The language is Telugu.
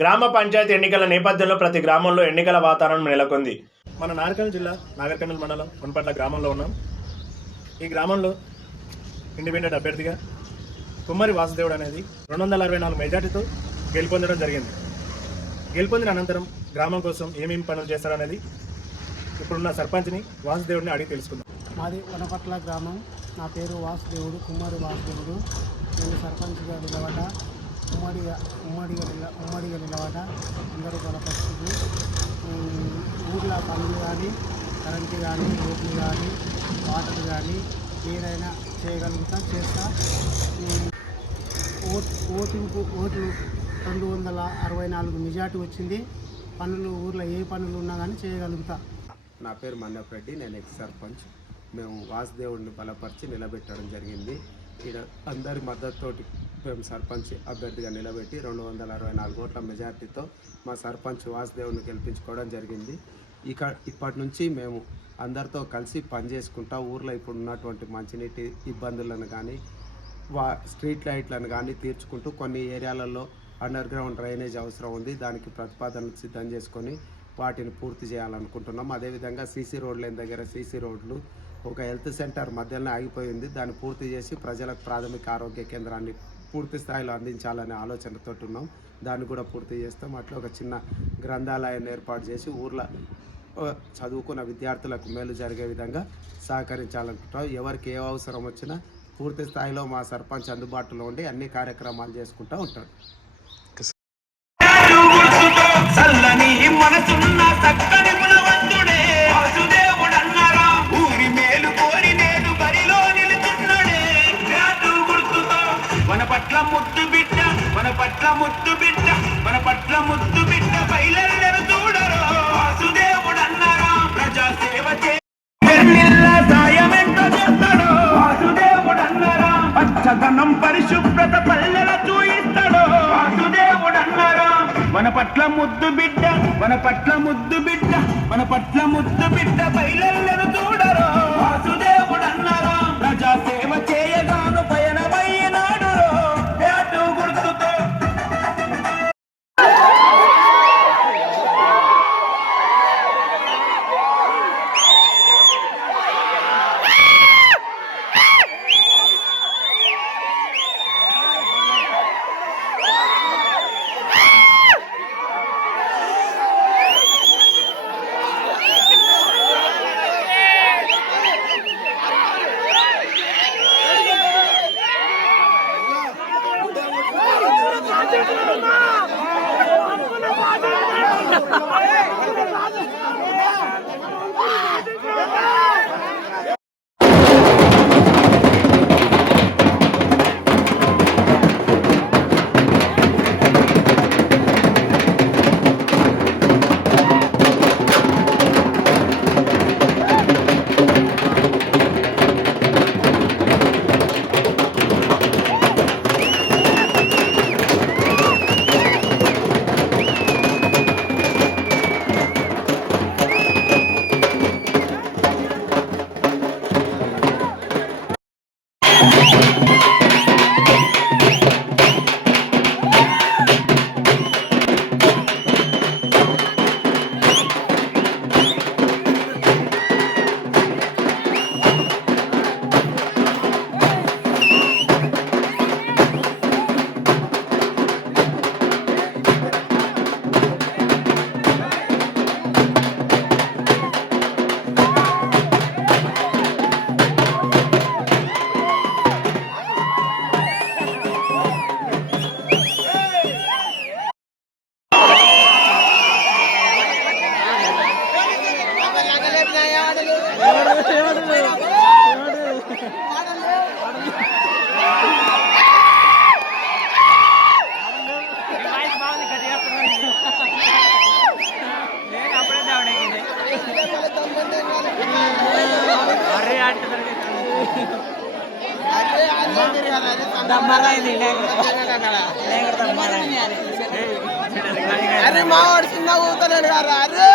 గ్రామ పంచాయతీ ఎన్నికల నేపథ్యంలో ప్రతి గ్రామంలో ఎన్నికల వాతావరణం నెలకొంది. మన నాగర్కర్నూలు జిల్లా నాగర్కర్నూలు మండలం కొనపట్ల గ్రామంలో ఉన్నాం. ఈ గ్రామంలో ఇండిపెండెంట్ అభ్యర్థిగా కుమ్మరి వాసుదేవుడు అనేది 264 మెజార్టీతో గెలుపొందడం జరిగింది. గెలుపొందిన అనంతరం గ్రామం కోసం ఏమేమి పనులు చేస్తారనేది ఇప్పుడున్న సర్పంచ్ని వాసుదేవుడిని అడిగి తెలుసుకుందాం. మాది వనపట్ల గ్రామం. నా పేరు వాసుదేవుడు, కుమ్మరి వాసుదేవుడు. నేను సర్పంచ్గా నిలబడ్డ, ఉమ్మడిగా నిలబడ్డ. అందరూ బలపరుస్తుంది. ఊర్లో పనులు కానీ, కరెంటు కానీ, రోడ్లు కానీ, వాటర్ కానీ ఏదైనా చేస్తా. ఓట్లు 264 మెజార్టీ వచ్చింది. పనులు ఊర్లో ఏ పనులు ఉన్నా కానీ చేయగలుగుతా. నా పేరు మన్నపరెడ్డి, నేను ఎక్స్ సర్పంచ్. మేము వాసుదేవుడిని బలపరిచి నిలబెట్టడం జరిగింది. ఇక్కడ అందరి మద్దతుతోటి మేము సర్పంచ్ అభ్యర్థిగా నిలబెట్టి 264 ఓట్ల మెజార్టీతో మా సర్పంచ్ వాసుదేవుడిని గెలిపించుకోవడం జరిగింది. ఇప్పటి నుంచి మేము అందరితో కలిసి పనిచేసుకుంటా ఊర్లో ఇప్పుడు ఉన్నటువంటి మంచినీటి ఇబ్బందులను కానీ స్ట్రీట్ లైట్లను కానీ తీర్చుకుంటూ కొన్ని ఏరియాలలో అండర్ గ్రౌండ్ డ్రైనేజ్ అవసరం ఉంది. దానికి ప్రతిపాదనలు సిద్ధం చేసుకొని వాటిని పూర్తి చేయాలనుకుంటున్నాం. అదేవిధంగా సీసీ రోడ్ల దగ్గర సీసీ రోడ్లు, ఒక హెల్త్ సెంటర్ మధ్యలోనే ఆగిపోయింది. దాన్ని పూర్తి చేసి ప్రజలకు ప్రాథమిక ఆరోగ్య కేంద్రాన్ని పూర్తి స్థాయిలో అందించాలనే ఆలోచనతో ఉన్నాం. దాన్ని కూడా పూర్తి చేస్తాం. అట్లా ఒక చిన్న గ్రంథాలయాన్ని ఏర్పాటు చేసి ఊర్లో చదువుకున్న విద్యార్థులకు మేలు జరిగే విధంగా సహకరించాలనుకుంటాం. ఎవరికి ఏ అవసరం వచ్చినా పూర్తి స్థాయిలో మా సర్పంచ్ అందుబాటులో ఉండి అన్ని కార్యక్రమాలు చేసుకుంటూ ఉంటాడు. చల్లని మనసున్న చక్కని గుణవంతుడే వాసుదేవుడన్నారా, ఊరి మేలు కోరి నేడు బరిలో నిలుచున్నాడే. గుర్తుతో మన పట్ల ముద్దు బిడ్డ, మన పట్ల ముద్దు బిడ్డ, మన పట్ల ముద్దు బిడ్డ బయలెల్లరు చూడరు. వాసుదేవుడన్నారా, ప్రజా సేవ సాయం ఎంత చేస్తాడో. వాసుదేవుడన్నారా, పచ్చదనం పరిశుభ్రత పల్లెల చూయిస్తాడు. వాసుదేవుడన్నారా, మన పట్ల ముద్దు బిడ్డ, మన పట్ల ముద్దు బిడ్డ, మన పట్ల ముద్దు బిడ్డ బయలెల్లరు చూడరు. వాసుదేవుడన్నారా, ప్రజా సేవ చేయగాను పయనమయ్యనాడు. గుర్తుతో అరే మావాడు చిన్న ఊతలేడు గారు. అరే